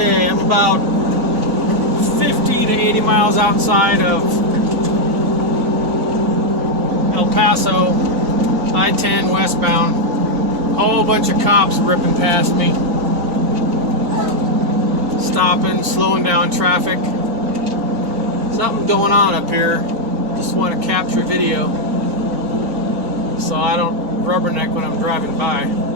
Okay, I'm about 50 to 80 miles outside of El Paso, I-10 westbound. A whole bunch of cops ripping past me, stopping, slowing down traffic. Something going on up here. Just want to capture video so I don't rubberneck when I'm driving by.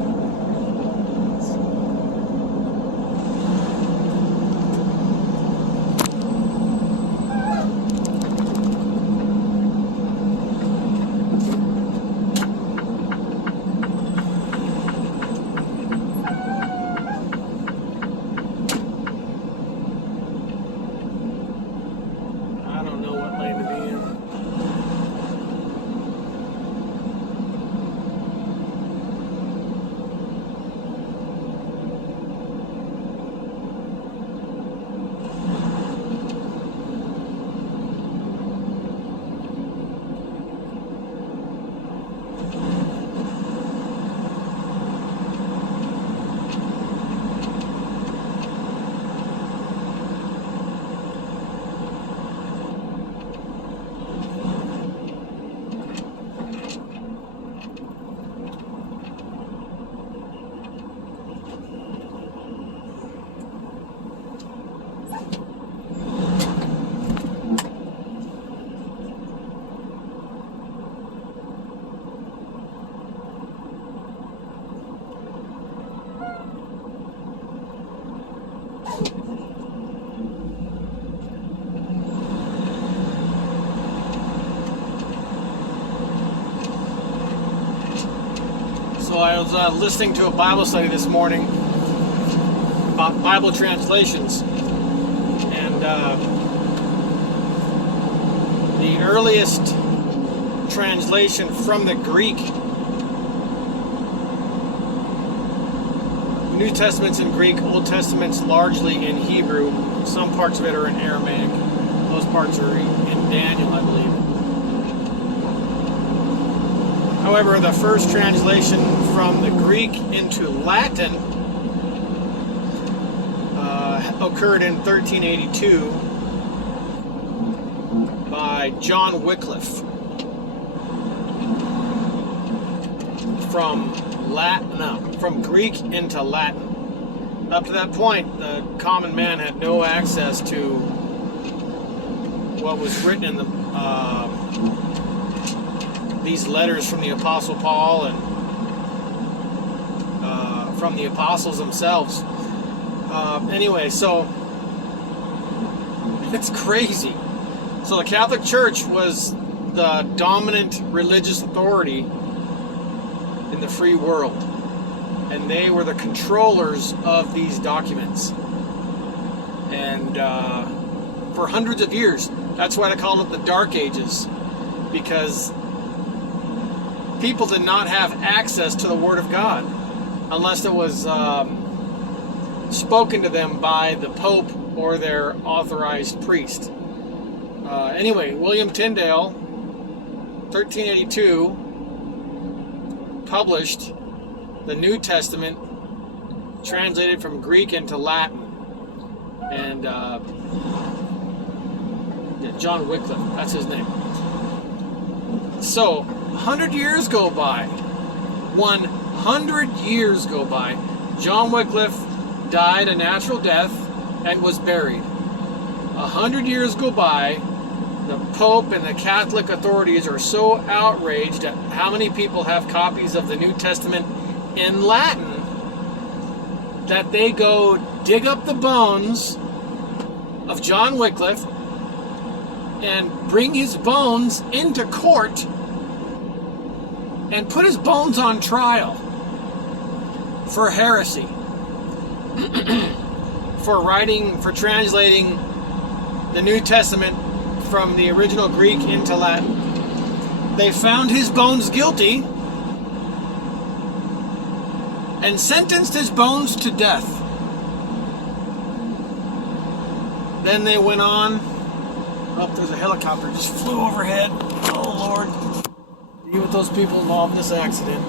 So I was listening to a Bible study this morning about Bible translations, and the earliest translation from the Greek, New Testament's in Greek, Old Testament's largely in Hebrew. Some parts of it are in Aramaic. Those parts are in Daniel, I believe. However, the first translation from the Greek into Latin occurred in 1382 by John Wycliffe. From Greek into Latin. Up to that point, the common man had no access to what was written in these letters from the Apostle Paul and from the apostles themselves. Anyway, so it's crazy. So the Catholic Church was the dominant religious authority in the free world, and they were the controllers of these documents. And for hundreds of years, that's why they called it the Dark Ages, because people did not have access to the Word of God unless it was spoken to them by the Pope or their authorized priest. Anyway, William Tyndale, 1382, published the New Testament, translated from Greek into Latin. And John Wycliffe, that's his name. So, 100 years go by. 100 years go by. John Wycliffe died a natural death and was buried. 100 years go by. The Pope and the Catholic authorities are so outraged at how many people have copies of the New Testament in Latin that they go dig up the bones of John Wycliffe and bring his bones into court and put his bones on trial for heresy, for translating the New Testament from the original Greek into Latin. They found his bones guilty and sentenced his bones to death. Then they went on. Oh, there's a helicopter just flew overhead. Oh, Lord. Be with those people involved in this accident.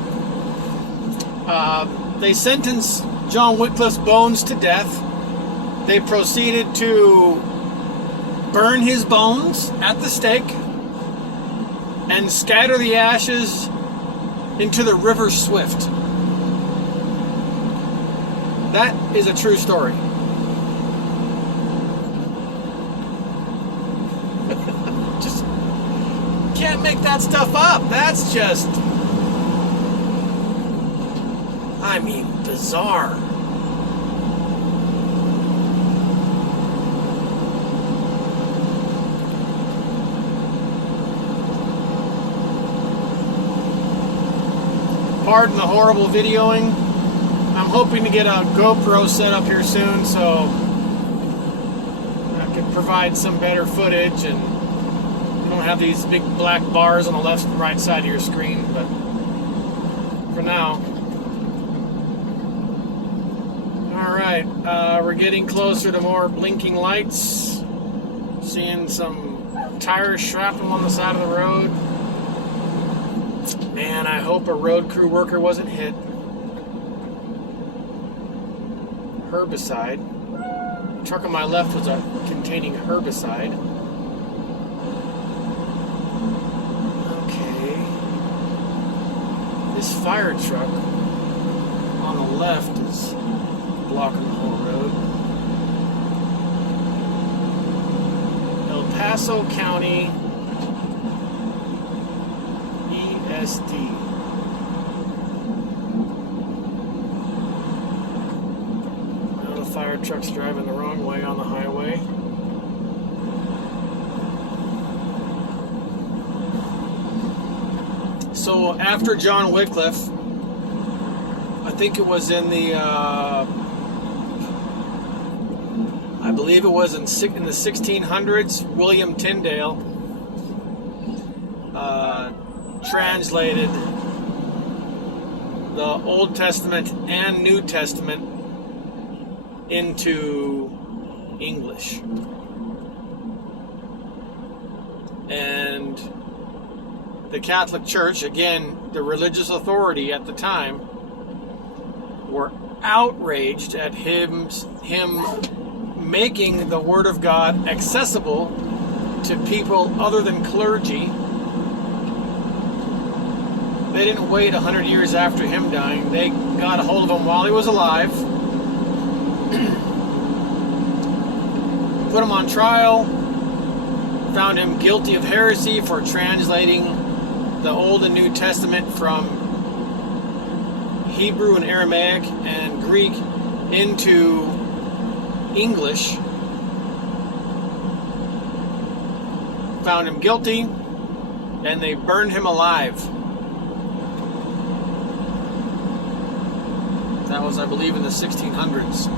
They sentenced John Wycliffe's bones to death. They proceeded to burn his bones at the stake and scatter the ashes into the river Swift. That is a true story. Just can't make that stuff up. That's just, I mean, bizarre. Pardon the horrible videoing. I'm hoping to get a GoPro set up here soon so I can provide some better footage and you don't have these big black bars on the left and right side of your screen, but for now. Alright, we're getting closer to more blinking lights. Seeing some tire shrapnel on the side of the road. Man, I hope a road crew worker wasn't hit. Herbicide. The truck on my left was containing herbicide. Okay. This fire truck on the left is blocking the whole road. El Paso County ESD. Now the fire truck's driving the wrong way on the highway. So after John Wycliffe, I think it was in the I believe it was in the 1600s, William Tyndale translated the Old Testament and New Testament into English. And the Catholic Church, again, the religious authority at the time, were outraged at him making the Word of God accessible to people other than clergy. They didn't wait 100 years after him dying. They got a hold of him while he was alive, put him on trial, found him guilty of heresy for translating the Old and New Testament from Hebrew and Aramaic and Greek into English. Found him guilty, and they burned him alive. That was, I believe, in the 1600s.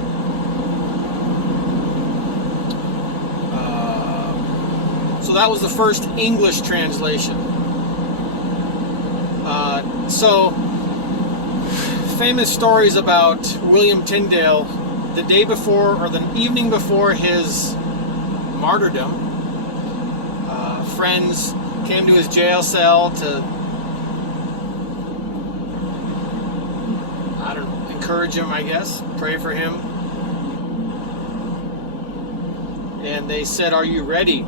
So that was the first English translation. So, famous stories about William Tyndale the day before, or the evening before his martyrdom. Friends came to his jail cell to, encourage him, I guess, pray for him. And they said, "Are you ready?"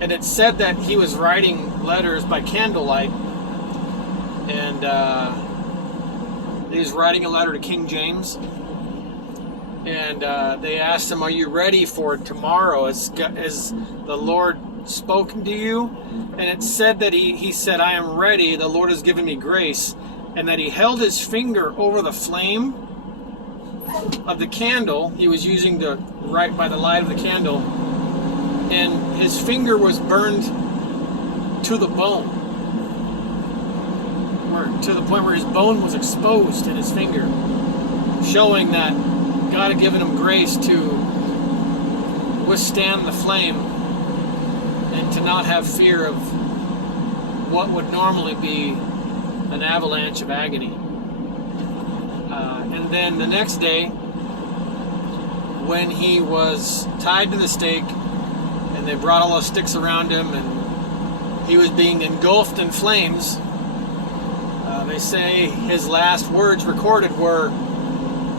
And it said that he was writing letters by candlelight, and he was writing a letter to King James. And they asked him, "Are you ready for tomorrow? Has the Lord spoken to you?" And it said that he said, "I am ready. The Lord has given me grace." And that he held his finger over the flame of the candle he was using to write by the light of the candle, and his finger was burned to the bone, to the point where his bone was exposed in his finger, showing that God had given him grace to withstand the flame and to not have fear of what would normally be an avalanche of agony. And then the next day, when he was tied to the stake and they brought all those sticks around him and he was being engulfed in flames, they say his last words recorded were,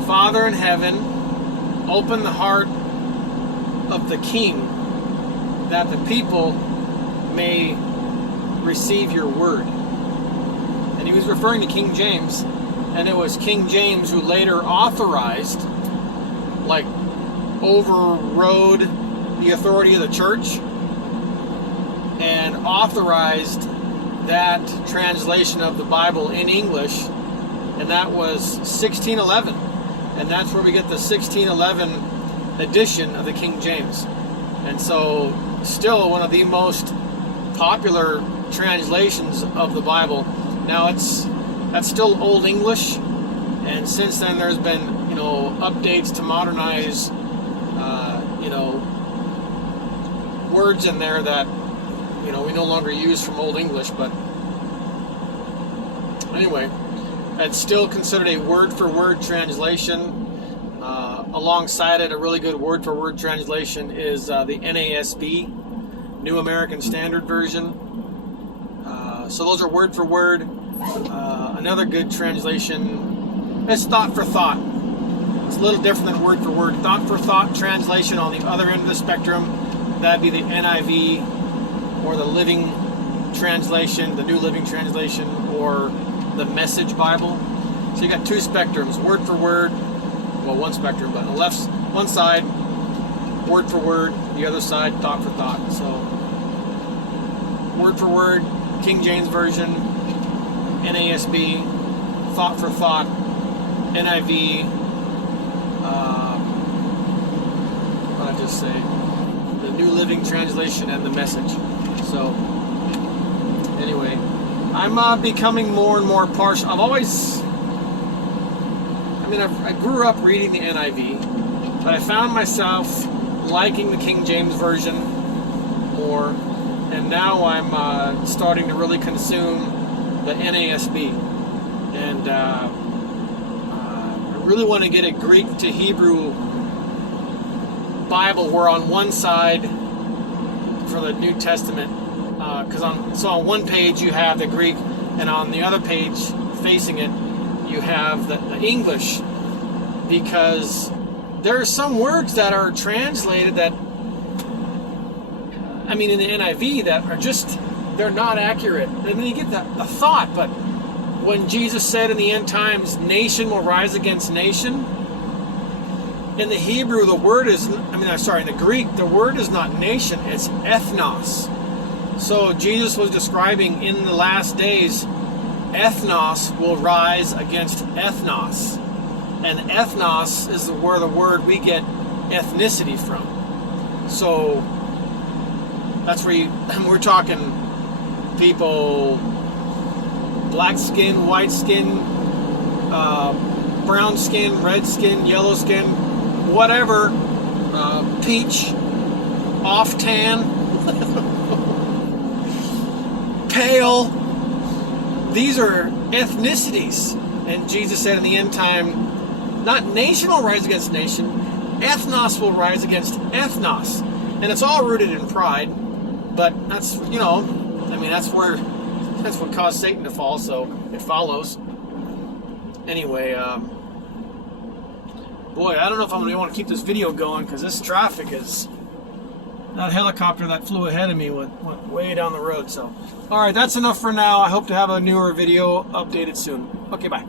"Father in heaven, open the heart of the king, that the people may receive your word. And he was referring to King James, and it was King James who later authorized, like overrode the authority of the church and authorized that translation of the Bible in English, and that was 1611. And that's where we get the 1611 edition of the King James. And so still one of the most popular translations of the Bible. Now that's still Old English, and since then there's been, updates to modernize words in there that we no longer use from Old English. But anyway, it's still considered a word-for-word translation. Alongside it, a really good word-for-word translation is the NASB, New American Standard Version. So those are word for word. Another good translation is thought for thought. It's a little different than word for word. Thought for thought translation on the other end of the spectrum, that'd be the NIV, or the Living Translation, the New Living Translation, or the Message Bible. So you got two spectrums, word for word. Well, one spectrum, but on the left, one side, word for word, the other side, thought for thought. So word for word, King James Version, NASB, thought for thought, NIV, what did I just say? The New Living Translation and the Message. So, anyway, I'm becoming more and more partial. I grew up reading the NIV, but I found myself liking the King James Version more. And now I'm starting to really consume the NASB, and I really want to get a Greek to Hebrew Bible, where on one side for the New Testament, on one page you have the Greek, and on the other page facing it you have the English, because there are some words that are translated that, in the NIV, that are just, they're not accurate. And then you get the thought, but when Jesus said in the end times, nation will rise against nation, in the Hebrew, the word is, in the Greek, the word is not nation, it's ethnos. So Jesus was describing in the last days, ethnos will rise against ethnos. And ethnos is where the word we get ethnicity from. So that's where we're talking people, black skin, white skin, brown skin, red skin, yellow skin, whatever, peach, off tan, pale. These are ethnicities. And Jesus said in the end time, not nation will rise against nation, ethnos will rise against ethnos. And it's all rooted in pride. But that's, that's what caused Satan to fall, so it follows. Anyway, boy, I don't know if I'm going to want to keep this video going, because this traffic is... That helicopter that flew ahead of me went way down the road. So, alright, that's enough for now. I hope to have a newer video updated soon. Okay, bye.